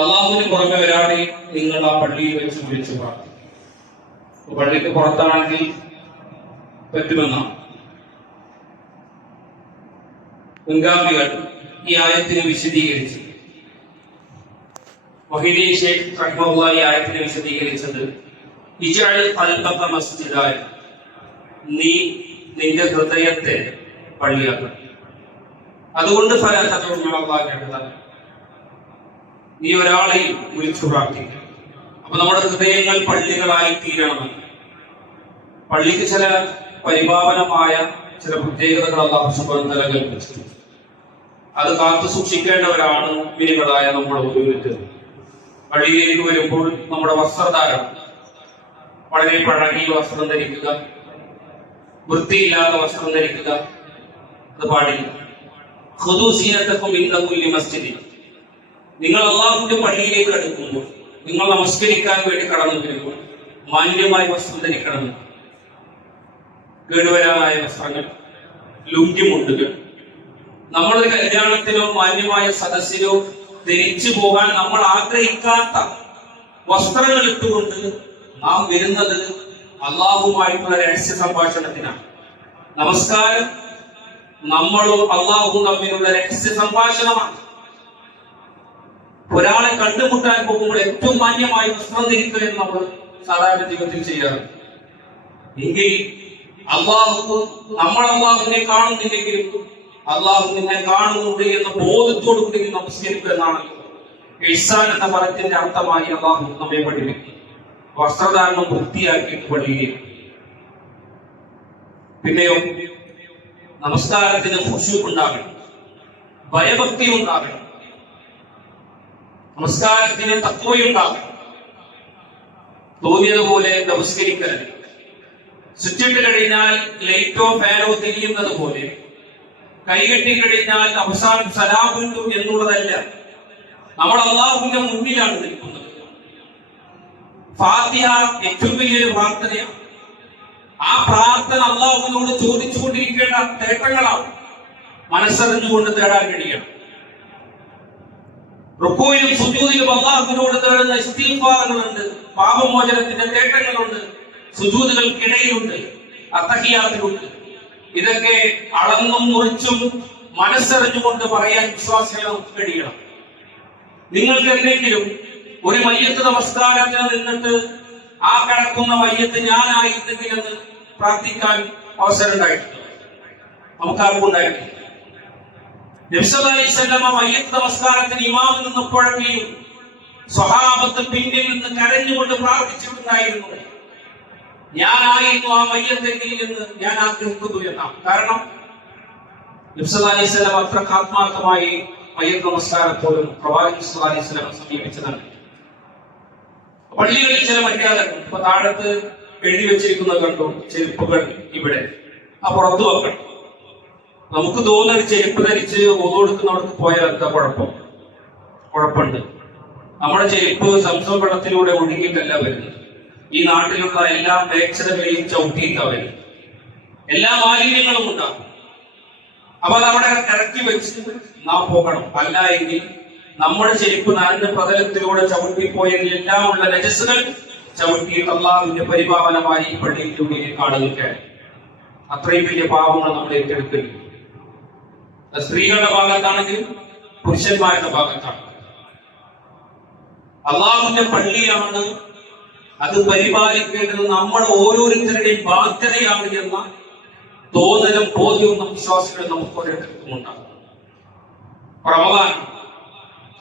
അള്ളാഹുവിന് പുറമെ ഒരാളെ നിങ്ങൾ ആ പള്ളിയിൽ വെച്ച് വിളിച്ചു പ്രാർത്ഥിക്കും. പള്ളിക്ക് പുറത്താണെങ്കിൽ പറ്റുമെന്നാണ് മുൻഗാമികൾ ഈ ആയത്തിനെ വിശദീകരിച്ചു. മൊഹീദ്ദീൻ ശൈഖ് റഹിമഹുല്ലാഹി ഈ ആയത്തിനെ വിശദീകരിച്ചത് ഇജ്അൽ ഖൽബക മസ്ജിദാൻ, നീ നിന്റെ ഹൃദയത്തെ പള്ളിയാക്കണം. അതുകൊണ്ട് ഫലാ തദ്ഉ മഅല്ലാഹി അഹദൻ, നീ ഒരാളെയും വിളിച്ചു പ്രാർത്ഥിക്കുക. അപ്പൊ നമ്മുടെ ഹൃദയങ്ങൾ പള്ളികളായി തീരണം. പള്ളിക്ക് ചില പരിപാവനമായ ചില പ്രത്യേകതകൾ അല്ലാഹു സുബ്ഹാനഹു വ തആല കൽപ്പിച്ചിട്ടുണ്ട്. അത് കാത്തു സൂക്ഷിക്കേണ്ടവരാണ് മുഅ്മിനുകളായ നമ്മൾ ഓരോരുത്തരും. പള്ളിയിലേക്ക് വരുമ്പോൾ നമ്മുടെ വസ്ത്രധാരണം വളരെ പഴകിയ വസ്ത്രം ധരിക്കുക, വൃത്തിയില്ലാത്ത വസ്ത്രം ധരിക്കുക, അത് പാടില്ല. ഖുദൂ സീനതകും ഇൻദ കുല്ലി മസ്ജിദ്, നിങ്ങൾ അല്ലാഹുവിന്റെ പള്ളിയിലേക്ക് അടുക്കുമ്പോൾ, നിങ്ങൾ നമസ്കരിക്കാൻ വേണ്ടി കടന്നു വരുമ്പോൾ മാന്യമായ വസ്ത്രം ധരിക്കണം. കേടുവരാനായ വസ്ത്രങ്ങൾ, ലുങ്കി മുണ്ടുകൾ, നമ്മളൊരു കല്യാണത്തിനോ മാന്യമായ സദസ്സിലോ ധരിച്ചു പോകാൻ നമ്മൾ ആഗ്രഹിക്കാത്ത വസ്ത്രങ്ങൾ ഇട്ടുകൊണ്ട് നാം വരുന്നത് അള്ളാഹുമായിട്ടുള്ള രഹസ്യ സംഭാഷണത്തിനാണ്. നമസ്കാരം നമ്മളും അള്ളാഹുവും തമ്മിലുള്ള രഹസ്യ സംഭാഷണമാണ്. ഒരാളെ കണ്ടുമുട്ടാൻ പോകുമ്പോൾ ഏറ്റവും മാന്യമായ വസ്ത്രം ധരിക്കുക എന്ന് നമ്മൾ സാധാരണ ജീവിതത്തിൽ ചെയ്യാറുണ്ട്. എങ്കിൽ നമ്മൾ അള്ളാഹുവിനെ കാണുന്നില്ലെങ്കിലും അള്ളാഹു നിന്നെ കാണുന്നുണ്ട് എന്ന ബോധത്തോടു കൂടി നമസ്കരിക്കുക എന്നാണല്ലോ ഇഹ്സാൻ എന്ന പദത്തിന്റെ അർത്ഥമായി അള്ളാഹു നമ്മെ പഠിപ്പിക്കും. വസ്ത്രധാരണം വൃത്തിയാക്കിയിട്ട് പഠിക്കുകയും, പിന്നെയോ നമസ്കാരത്തിന് ഖുശൂഅ് ഉണ്ടാകണം, ഭയഭക്തി ഉണ്ടാകണം, നമസ്കാരത്തിന് തഖ്വയുണ്ടാകണം. തോന്നിയതുപോലെ നമസ്കരിക്കാൻ, സ്വിച്ചിട്ട് കഴിഞ്ഞാൽ ലൈറ്റോ ഫാനോ തിരിയുന്നത് പോലെ, കൈകെട്ടി കഴിഞ്ഞാൽ അവസാനം സലാം കിട്ടും എന്നുള്ളതല്ല. നമ്മൾ അള്ളാഹുവിന്റെ മുന്നിലാണ് നിൽക്കുന്നത്. ഫാത്തിഹ ഏറ്റവും വലിയൊരു പ്രാർത്ഥനയാണ്. ആ പ്രാർത്ഥന അള്ളാഹുവിനോട് ചോദിച്ചുകൊണ്ടിരിക്കേണ്ട തേട്ടങ്ങളാണ്. മനസ്സറിഞ്ഞുകൊണ്ട് തേടാൻ കഴിയണം. റുക്കൂയിലും സുജൂദിലും അള്ളാഹുവിനോട് തേടുന്ന ഇസ്തിഗ്ഫാറുകളുണ്ട്, പാപമോചനത്തിന്റെ തേട്ടങ്ങളുണ്ട്, സുജൂദുകൾക്കിടയിലുണ്ട്, അത്തഹിയാത്തിലുണ്ട്. ഇതൊക്കെ അളന്നും മുറിച്ചും മനസ്സറിഞ്ഞുകൊണ്ട് പറയാൻ വിശ്വാസികളെ നമുക്ക് കഴിയണം. നിങ്ങൾക്ക് എന്തെങ്കിലും ഒരു മയ്യത്ത് നമസ്കാരത്തിന് നിന്നിട്ട് ആ കിടക്കുന്ന മയ്യത്ത് ഞാനായിരുന്നെങ്കിൽ എന്ന് പ്രാർത്ഥിക്കാൻ അവസരം ഉണ്ടായിട്ടുണ്ട്? നമുക്കാർക്കും ഉണ്ടായിട്ടില്ല. നബി സല്ലല്ലാഹു അലൈഹി വസല്ലം മയ്യത്ത് നമസ്കാരത്തിന് ഇമാം നിന്നപ്പോഴൊക്കെയും സ്വഹാബത്ത് പിന്നിൽ നിന്ന് കരഞ്ഞുകൊണ്ട് പ്രാർത്ഥിച്ചിട്ടുണ്ടായിരുന്നു, ഞാനായിരുന്നു ആ മയ്യത്തെങ്കിൽ എന്ന് ഞാൻ ആഗ്രഹിക്കുന്നു എന്നാണ്. കാരണം നബി സല്ലല്ലാഹു അലൈഹി വസല്ലം അത്ര ആത്മാർത്ഥമായി മയ്യത്ത് നമസ്കാരത്തോടും പ്രവാചകൻ സല്ലല്ലാഹു അലൈഹി വസല്ലം സമീപിച്ചതാണ്. പള്ളികളിൽ ചില മര്യാദകൾ, ഇപ്പൊ താഴത്ത് എഴുതി വെച്ചിരിക്കുന്നത് കണ്ടു, ചെരുപ്പുകൾ ഇവിടെ ആ പുറത്തു വെക്കണം. നമുക്ക് തോന്നുന്ന ചെരുപ്പ് ധരിച്ച് ഒതു കൊടുക്കുന്നവർക്ക് പോയാൽ എന്താ കുഴപ്പമുണ്ട്. നമ്മുടെ ചെരുപ്പ് സംസം വെള്ളത്തിലൂടെ ഒഴുകിയിട്ടല്ല വരുന്നത്. ഈ നാട്ടിലുള്ള എല്ലാ മേഖലകളെയും ചവിട്ടിയിട്ടാ വരുന്നത്. എല്ലാ മാലിന്യങ്ങളും ഉണ്ടാകും. അപ്പൊ അതവിടെ ഇറക്കി വെച്ച് നാം പോകണം. അല്ല എങ്കിൽ നമ്മുടെ ചെരുപ്പ് നനഞ്ഞ പ്രതലത്തിലൂടെ ചവിട്ടിപ്പോയതിൽ എല്ലാം ഉള്ള നജസ്സുകൾ ചവിട്ടിയിട്ട് അല്ലാഹുവിന്റെ പരിപാവനമായി ഈ പള്ളിയിലൂടെ കാണുകയാണ്. അത്രയും വലിയ പാപങ്ങൾ നമ്മൾ ഏറ്റെടുക്കുന്നു. സ്ത്രീകളുടെ ഭാഗത്താണെങ്കിലും പുരുഷന്മാരുടെ ഭാഗത്താണെങ്കിലും അല്ലാഹുവിന്റെ പള്ളിയാണ്, അത് പരിപാലിക്കേണ്ടത് നമ്മൾ ഓരോരുത്തരുടെയും ബാധ്യതയാണ് എന്ന തോന്നലും ബോധ്യവും വിശ്വാസികളും നമുക്ക് ഓരോരുത്തർക്കും ഉണ്ടാകും. റമദാൻ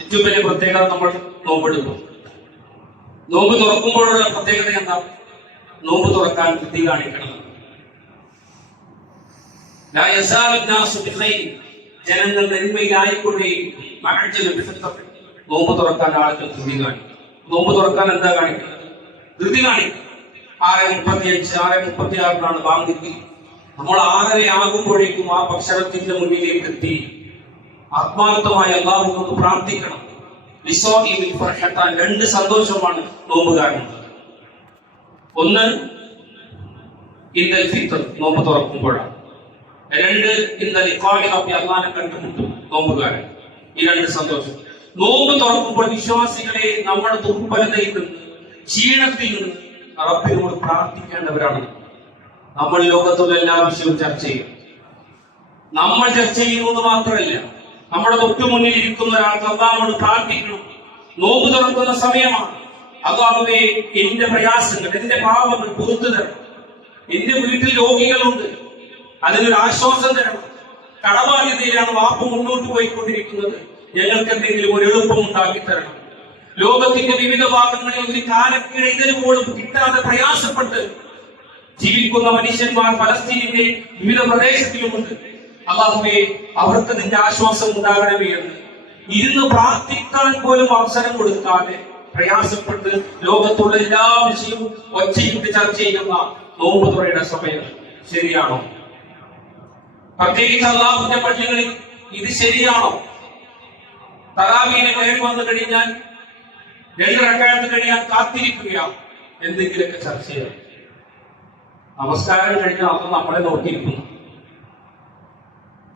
ഏറ്റവും വലിയ പ്രത്യേകത, നമ്മൾ നോമ്പെടുക്കും. നോമ്പ് തുറക്കുമ്പോഴുള്ള പ്രത്യേകത എന്താ? നോമ്പ് തുറക്കാൻ ബുദ്ധി കാണിക്കണം. ജനങ്ങൾ നന്മയിലായിക്കൊണ്ടേയിരിക്കും. നോമ്പ് തുറക്കാൻ ആളുകൾ ധൃതി കാണിക്കും. നോമ്പ് തുറക്കാൻ എന്താ കാണിക്കുന്നത്? ധൃതി കാണിക്കും. 6:35 6:36 ബാങ്കെത്തി. നമ്മൾ 6:30 ആകുമ്പോഴേക്കും ആ ഭക്ഷണത്തിന്റെ മുന്നിലേക്ക് എത്തി ആത്മാർത്ഥമായി അല്ലാഹുവിനോട് പ്രാർത്ഥിക്കണം. രണ്ട് സന്തോഷമാണ് നോമ്പുകാരനുള്ളത്. ഒന്ന് ഈദുൽ ഫിത്ർ, നോമ്പ് തുറക്കുമ്പോഴാണ്. രണ്ട് അല്ലാഹനെ കണ്ടുമുട്ടും നോമ്പുകാരൻ. ഈ രണ്ട് സന്തോഷം. നോമ്പ് തുറക്കുമ്പോൾ വിശ്വാസികളെ നമ്മുടെ ദുർബലതയിൽ നിന്ന്, ക്ഷീണത്തിൽ നിന്ന് റബ്ബിനോട് പ്രാർത്ഥിക്കേണ്ടവരാണ്. നമ്മൾ ലോകത്തുള്ള എല്ലാ വിഷയവും ചർച്ച ചെയ്യും. നമ്മൾ ചർച്ച ചെയ്യുന്നത് മാത്രമല്ല, നമ്മുടെ തൊട്ടു മുന്നിൽ ഇരിക്കുന്ന ഒരാൾക്ക് അല്ലാഹുവോട് പ്രാർത്ഥിക്കണം. നോമ്പ് തുറക്കുന്ന സമയമാണ്. അല്ലാഹുവേ, എന്റെ പ്രയാസങ്ങൾ, എന്റെ പാപങ്ങൾ പുറത്തു തരണം. എന്റെ വീട്ടിൽ രോഗികളുണ്ട്, അതിനൊരു ആശ്വാസം തരണം. കടബാധ്യതയിലാണ് വാപ്പ മുന്നോട്ട് പോയിക്കൊണ്ടിരിക്കുന്നത്, ഞങ്ങൾക്ക് എന്തെങ്കിലും ഒരു എളുപ്പം ഉണ്ടാക്കി തരണം. ലോകത്തിന്റെ വിവിധ ഭാഗങ്ങളിൽ ഒരു കാലക്കിടെ ഇതിന് പോലും കിട്ടാതെ പ്രയാസപ്പെട്ട് ജീവിക്കുന്ന മനുഷ്യന്മാർ പലസ്തീനിന്റെ വിവിധ പ്രദേശത്തിലുമുണ്ട്. അല്ലാഹുവേ, അവർക്ക് നിന്റെ ആശ്വാസം ഉണ്ടാകണമേ എന്ന് ഇരുന്ന് പ്രാർത്ഥിക്കാൻ പോലും അവസരം കൊടുക്കാതെ പ്രയാസപ്പെട്ട് ലോകത്തുള്ള എല്ലാ വിഷയവും ഒച്ചയിട്ട് ചർച്ച ചെയ്യുന്ന നോമ്പ് തുറയുടെ സമയം ശരിയാണോ? പ്രത്യേകിച്ച് അല്ലാഹുവിന്റെ പള്ളികളിൽ ഇത് ശരിയാണോ? തറാവീഹിന് കയറി വന്നു കഴിഞ്ഞാൽ 2 റക്അത്ത് കഴിയാൻ കാത്തിരിക്കുകയാണ്, എന്തെങ്കിലുമൊക്കെ ചർച്ച ചെയ്യാം. നമസ്കാരം കഴിഞ്ഞാൽ അന്ന് നമ്മളെ നോക്കിയിരിക്കുന്നു.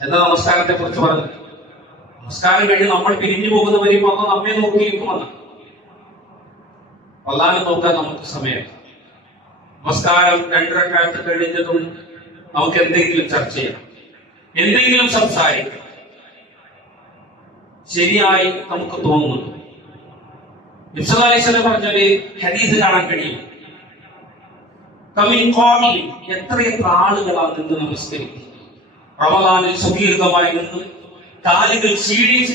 എന്താ നമസ്കാരത്തെ കുറിച്ച് പറഞ്ഞത്? നമസ്കാരം കഴിഞ്ഞ് നമ്മൾ പിരിഞ്ഞു പോകുന്നവരെയും അന്ന് നമ്മെ നോക്കിയിരിക്കുമെന്ന്. അല്ലാഹുവിനെ നോക്കാൻ നമുക്ക് സമയം. നമസ്കാരം 2 റക്അത്ത് കഴിഞ്ഞതും നമുക്ക് എന്തെങ്കിലും ചർച്ച ചെയ്യാം, എന്തെങ്കിലും സംസാരിക്കാം. ശരിയായി നമുക്ക് തോന്നുന്നു. നബി സല്ലല്ലാഹു അലൈഹി വസല്ലം പറഞ്ഞൊരു ഹദീസ് കാണാൻ കഴിയും. എത്രയെത്ര ആളുകളാണ് നിന്ന് നമസ്കരിക്കുന്നത്. റമദാനിൽ സുദീർഘമായി നിന്ന് കാലുകൾ ക്ഷീണിച്ച്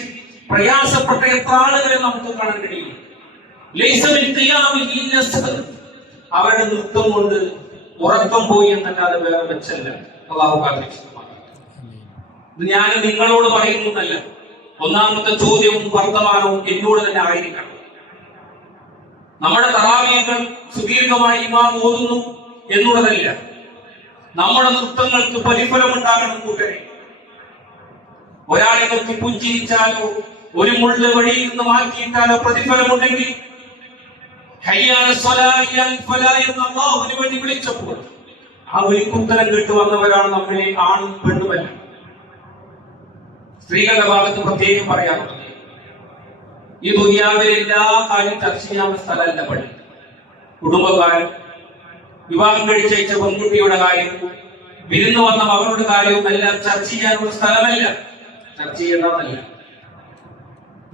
പ്രയാസപ്പെട്ട എത്ര ആളുകളെ നമുക്ക് കാണാൻ കഴിയും. അവരുടെ നൃത്തം കൊണ്ട് ഉറക്കം പോയി എന്നല്ലാതെ വേറെ വെച്ചല്ല. അല്ലാഹു കാത്തിരിക്കുന്നു. ഇത് ഞാൻ നിങ്ങളോട് പറയുന്നതല്ല. ഒന്നാമത്തെ ചോദ്യവും വർത്തമാനവും എന്നോട് തന്നെ ആയിരിക്കണം. നമ്മുടെ തറാവീഹുകൾ സുദീർഘമായി ഇമാം ഓതുന്നു എന്നുള്ളതല്ല, നമ്മുടെ നൃത്തങ്ങൾക്ക് പ്രതിഫലമുണ്ടാകണം കൂട്ടരെ. ഒരാളെ നോക്കി പുഞ്ചിരിച്ചാലോ ഒരു മുള്ള വഴിയിൽ നിന്ന് മാറ്റിയിട്ടാലോ പ്രതിഫലമുണ്ടെങ്കിൽ എന്ന് അല്ലാഹുവിന് വേണ്ടി വിളിച്ചപ്പോൾ ആ വിളിക്കുത്തരം കേട്ട് വന്നവരാണ് നമ്മിലെ ആണും പെണ്ണുമല്ല. സ്ത്രീകളുടെ ഭാഗത്ത് പ്രത്യേകം പറയാറുള്ളത്, ഈ ദുനിയാവിലെ എല്ലാ കാര്യം ചർച്ച ചെയ്യാവുന്ന സ്ഥലമല്ല പള്ളി. കുടുംബക്കാരും വിവാഹം കഴിച്ചയച്ച പെൺകുട്ടിയുടെ കാര്യവും വിരുന്ന് വന്ന മകളുടെ കാര്യവും എല്ലാം ചർച്ച ചെയ്യാനുള്ള സ്ഥലമല്ല, ചർച്ച ചെയ്യേണ്ടതല്ല.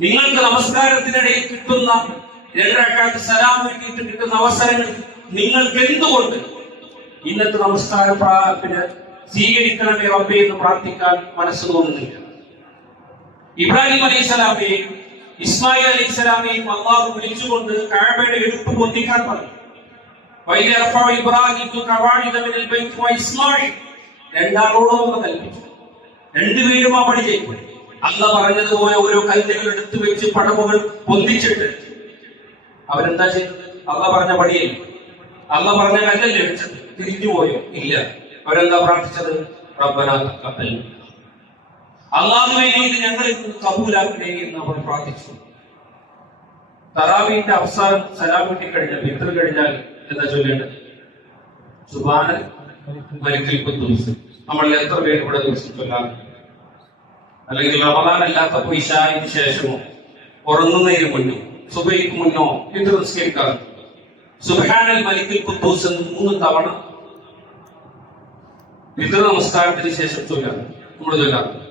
നിങ്ങൾക്ക് നമസ്കാരത്തിനിടയിൽ കിട്ടുന്ന 2 റക്അത്ത് സലാം വീട്ടിട്ട് കിട്ടുന്ന അവസരങ്ങൾ നിങ്ങൾക്ക് എന്തുകൊണ്ട് ഇന്നത്തെ നമസ്കാരം സ്വീകരിക്കണമേ റബ്ബേ എന്ന് പ്രാർത്ഥിക്കാൻ മനസ്സ് തോന്നുന്നില്ല? ഇബ്രാഹിം അലൈഹിസ്സലാമയെയും ഇസ്മായിൽ അലൈഹിസ്സലാമയെയും അല്ലാഹു വിളിച്ചുകൊണ്ട് കഅബയുടെ എടുപ്പ് പൊന്തിക്കാൻ പറഞ്ഞു. രണ്ടാളോടും ഒന്ന് കൽപ്പിച്ചു. രണ്ടുപേരും ആ പണി ചെയ്തു. അല്ലാഹു പറഞ്ഞതുപോലെ ഓരോ കല്ലുകൾ എടുത്തു വെച്ച് പടവുകൾ പൊന്തിച്ചിട്ട് അവരെന്താ ചെയ്തത്? അല്ലാഹു പറഞ്ഞ പണിയല്ല, അല്ലാഹു പറഞ്ഞ കല്ലല്ലേ വെച്ചത്. തിരിഞ്ഞുപോയോ? ഇല്ല. അവരെന്താ പ്രാർത്ഥിച്ചത്? റബ്ബനാ തഖബ്ബൽ, അല്ലാഹുവേ ഇത് ഞങ്ങളിൽ നിന്ന് കബൂലാക്കണേ എന്ന് അവർ പ്രാർത്ഥിച്ചു. തറാവീഹിന്റെ അവസാനം സലാം വീട്ടി കഴിഞ്ഞാൽ, വിത്ർ കഴിഞ്ഞാൽ എന്താ ചൊല്ലേണ്ടത്? സുബ്ഹാന മലിക്കുൽ ഖുദ്ദൂസ്. നമ്മൾ എത്ര പേര് ഇവിടെ ദിവസം ചൊല്ലാറുണ്ട്? അല്ലെങ്കിൽ റമദാൻ അല്ലാത്തപ്പോ ഇശാഇന് ശേഷമോ ഉറങ്ങുന്നതിന് മുന്നോ സുബഹിക്ക് മുന്നോ വിത്ർ നിസ്കരിക്കാറുണ്ട്. സുബ്ഹാനൽ മലിക്കുൽ ഖുദ്ദൂസ് എന്ന് 3 തവണ വിത്ർ നമസ്കാരത്തിന് ശേഷം ചൊല്ലാറുണ്ട്, നമ്മൾ ചൊല്ലാറുണ്ട്.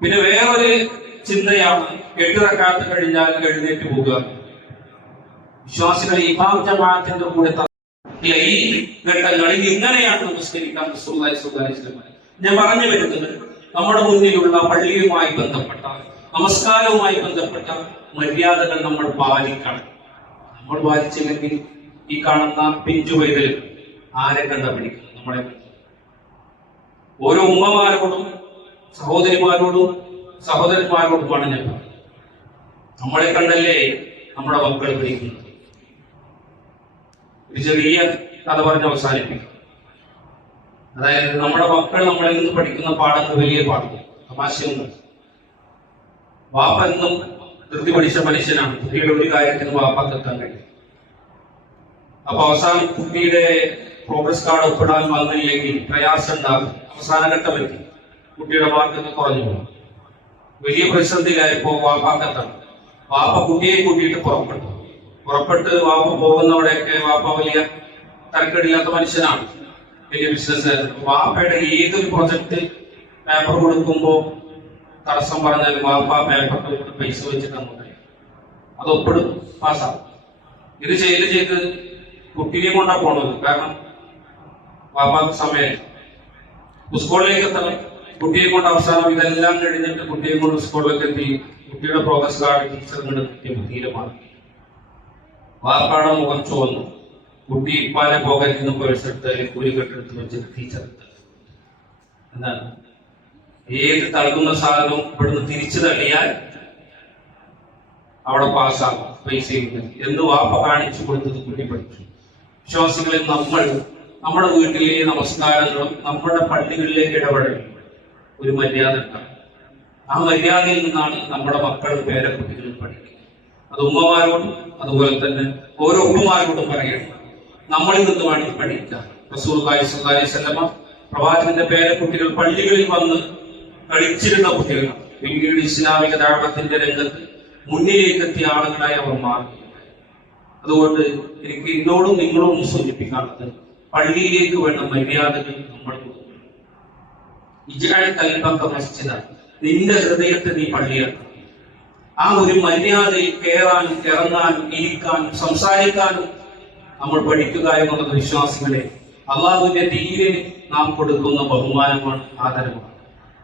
പിന്നെ വേറൊരു ചിന്തയാണ് 8 റക്അത്ത് കഴിഞ്ഞാൽ എഴുന്നേറ്റ് പോകുക. വിശ്വാസികൾ ഇമാം ജമാഅത്തിന്റെ കൂടെ ഈ ഘട്ടങ്ങളിൽ ഇങ്ങനെയാണ് നമസ്കരിക്കാൻ റസൂലുള്ളാഹി സ്വല്ലല്ലാഹു അലൈഹി വസല്ലം. ഞാൻ പറഞ്ഞു വരുന്നത്, നമ്മുടെ മുന്നിലുള്ള പള്ളിയുമായി ബന്ധപ്പെട്ട നമസ്കാരവുമായി ബന്ധപ്പെട്ട മര്യാദകൾ നമ്മൾ പാലിക്കണം. നമ്മൾ പാലിച്ചില്ലെങ്കിൽ ഈ കാണുന്ന പിഞ്ചു പൈതൽ ആരെ കണ്ടാ പിടിക്കുന്നത്? നമ്മളെ ഓരോ ഉമ്മമാരോടും സഹോദരിമാരോടും സഹോദരന്മാരോടുമാണ് ഞാൻ പറഞ്ഞത്. നമ്മളെ കണ്ടല്ലേ നമ്മുടെ മക്കൾ പഠിക്കുന്നത്. ഒരു ചെറിയ കഥ പറഞ്ഞ് അവസാനിപ്പിക്കും. അതായത് നമ്മുടെ മക്കൾ നമ്മളിൽ നിന്ന് പഠിക്കുന്ന പാഠങ്ങൾ വലിയ പാഠം, തമാശയൊന്നും. വാപ്പ എന്നും ധൃതി പഠിച്ച മനുഷ്യനാണ്. കുട്ടിയുടെ ഒരു കാര്യത്തിന് വാപ്പാക്ക് എത്താൻ കഴിയും. അപ്പൊ അവസാനം കുട്ടിയുടെ പ്രോഗ്രസ് കാർഡ് ഒപ്പിടാൻ വന്നില്ലെങ്കിൽ പ്രയാസം ഉണ്ടാകും. അവസാന ഘട്ടം എത്തി, കുട്ടിയുടെ മാർക്കൊക്കെ കുറഞ്ഞു പോകും. വലിയ പ്രതിസന്ധിയിലായപ്പോ വാപ്പാക്കത്താണ്. വാപ്പ കുട്ടിയെ കൂട്ടിയിട്ട് പുറപ്പെട്ട് വാപ്പ പോകുന്നവിടെയൊക്കെ വാപ്പ വലിയ തരക്കേടില്ലാത്ത മനുഷ്യനാണ്, വലിയ ബിസിനസ്. വാപ്പയുടെ ഏതൊരു പ്രൊജക്ട് പേപ്പർ കൊടുക്കുമ്പോ തടസ്സം പറഞ്ഞാൽ വാപ്പ പേപ്പറിൽ പൈസ വെച്ചിട്ട് അത് ഒപ്പിടും, പാസ്സാവും. ഇത് ചെയ്ത് കുട്ടിയെ കൊണ്ടാ പോണത്. കാരണം വാപ്പാക്ക് സമയം സ്കൂളിലേക്ക് എത്തണം. കുട്ടിയെ കൊണ്ട് അവസാനം ഇതെല്ലാം കഴിഞ്ഞിട്ട് കുട്ടിയെ കൊണ്ട് സ്കൂളിലേക്ക് എത്തി കുട്ടിയുടെ പ്രോഗ്രസ് കാർഡ് ടീച്ചറിന് തീരുമാനം. വാപ്പാടെ മുഖം ചുവന്നു. കുട്ടി ഇപ്പാലെ പോക്കറ്റിൽ നിന്ന് പേഴ്സെടുത്ത് അല്ലെങ്കിൽ കൂലിക്കെട്ടെടുത്ത് വെച്ചിട്ട് ടീച്ചറെടുത്ത് എന്താണ് ഏത് തള്ളുന്ന സാധനവും ഇവിടുന്ന് തിരിച്ചു തള്ളിയാൽ അവിടെ പാസ്സാകും, പൈസ എന്ന് വാപ്പ കാണിച്ചു കൊടുത്തത് കുട്ടി പഠിച്ചു. വിശ്വാസികളിൽ നമ്മുടെ വീട്ടിലെ നമസ്കാരങ്ങളും നമ്മുടെ പള്ളികളിലേക്ക് ഇടപെടലും ഒരു മര്യാദ ഉണ്ടാകും. ആ മര്യാദയിൽ നിന്നാണ് നമ്മുടെ മക്കളും പേരക്കുട്ടികളും പഠിക്കുന്നത്. അത് ഉമ്മമാരോടും അതുപോലെ തന്നെ ഓരോ ഉമ്മമാരോടും പറയണം, നമ്മളിൽ നിന്ന് വേണം പഠിക്കാൻ. റസൂലുള്ളാഹി സ്വല്ലല്ലാഹി അലൈഹി വസല്ലമ പ്രവാചകന്റെ പേരക്കുട്ടികൾ പള്ളികളിൽ വന്ന് കളിച്ചിരുന്ന കുട്ടികൾ പിന്നീട് ഇസ്ലാമിക ദഅവത്തിന്റെ രംഗത്ത് മുന്നിലേക്ക് എത്തിയ ആളുകളായി അവർ മാറി. അതുകൊണ്ട് എനിക്ക് എന്നോടും നിങ്ങളോടും സൂചിപ്പിക്കാനുള്ളത്, പള്ളിയിലേക്ക് വേണ്ട മര്യാദകൾ നമ്മൾ കൊടുക്കണം. നിന്റെ ഹൃദയത്തെ നീ പള്ളിയാക്കണം. ആ ഒരു മര്യാദയിൽ കയറാനും ഇറങ്ങാനും ഇരിക്കാനും സംസാരിക്കാനും നമ്മൾ പഠിക്കുക എന്നുള്ളത് വിശ്വാസികളെ അള്ളാഹുവിന്റെ ദീനിന് നാം കൊടുക്കുന്ന ബഹുമാനമാണ്, ആദരവാണ്.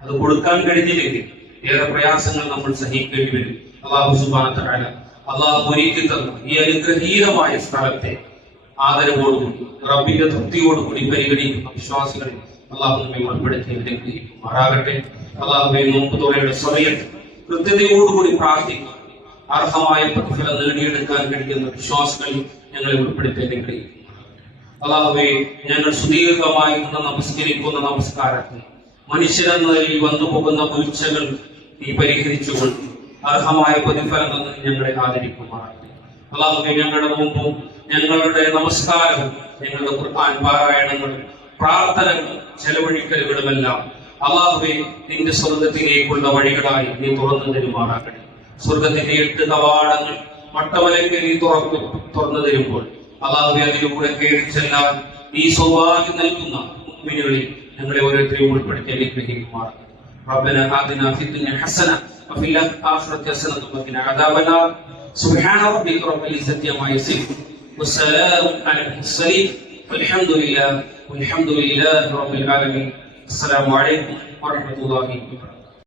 അത് കൊടുക്കാൻ കഴിഞ്ഞില്ലെങ്കിൽ ഏറെ പ്രയാസങ്ങൾ നമ്മൾ സഹിക്കേണ്ടി വരും. അള്ളാഹു സുബ്ഹാനഹു വ തആല അള്ളാഹു ഒരുക്കി തന്ന ഈ അനുഗ്രഹീതമായ സ്ഥലത്തെ ആദരവോടുകൂടി റബ്ബിന്റെ തൃപ്തിയോടുകൂടി പരിഗണിക്കുന്ന വിശ്വാസികളിൽ അള്ളാഹു നമ്മെ ഉൾപ്പെടുത്തി മാറാകട്ടെ. അള്ളാഹുവെ നോമ്പ് തുറയുടെ സമയത്ത് കൃത്യതയോടുകൂടി പ്രാർത്ഥിക്കുക, അർഹമായ പ്രതിഫലം നേടിയെടുക്കാൻ കഴിയുന്ന വിശ്വാസികളിൽ ഞങ്ങളെ ഉൾപ്പെടുത്തി. അള്ളാഹുവെ ഞങ്ങൾ സുദീർഘമായി നമസ്കരിക്കുന്ന നമസ്കാരത്തിൽ മനുഷ്യരെന്നതിൽ വന്നു പോകുന്ന വീഴ്ചകൾ നീ പരിഹരിച്ചുകൊണ്ട് അർഹമായ പ്രതിഫലം തന്ന് ഞങ്ങളെ ആദരിക്കുമാറാകട്ടെ. അള്ളാഹുവെ ഞങ്ങളുടെ നോമ്പും ഞങ്ങളുടെ നമസ്കാരവും ഞങ്ങളുടെ ഖുർആൻ പാരായണങ്ങളും പ്രാർത്ഥനകളും ചെലവഴിക്കലുകളുമെല്ലാം അള്ളാഹുവെ നിന്റെ സ്വർഗത്തിലേക്കുള്ള വഴികളായി നീ തുറന്നു തരുമാറാകട്ടെ. സ്വർഗത്തിന്റെ 8 കവാടങ്ങൾ മട്ടമലയ്ക്ക് നീ തുറന്നു തരുമ്പോൾ അള്ളാഹുവെ അതിലൂടെ കയറി ചെല്ലാൻ നീ സൗഭാഗ്യം നൽകുന്ന മുഅ്മിനുകളിൽ ഞങ്ങളെ ഓരോരുത്തരെയും ഉൾപ്പെടുത്തി അനുഗ്രഹിക്കുമാറാകട്ടെ. ربنا آتنا في الدنيا حسنة وفي الآخرة حسنة وقنا عذاب النار. سبحان ربك رب العزة عما يصفون والسلام على المرسلين والحمد لله رب العالمين. السلام عليكم ورحمة الله وبركاته.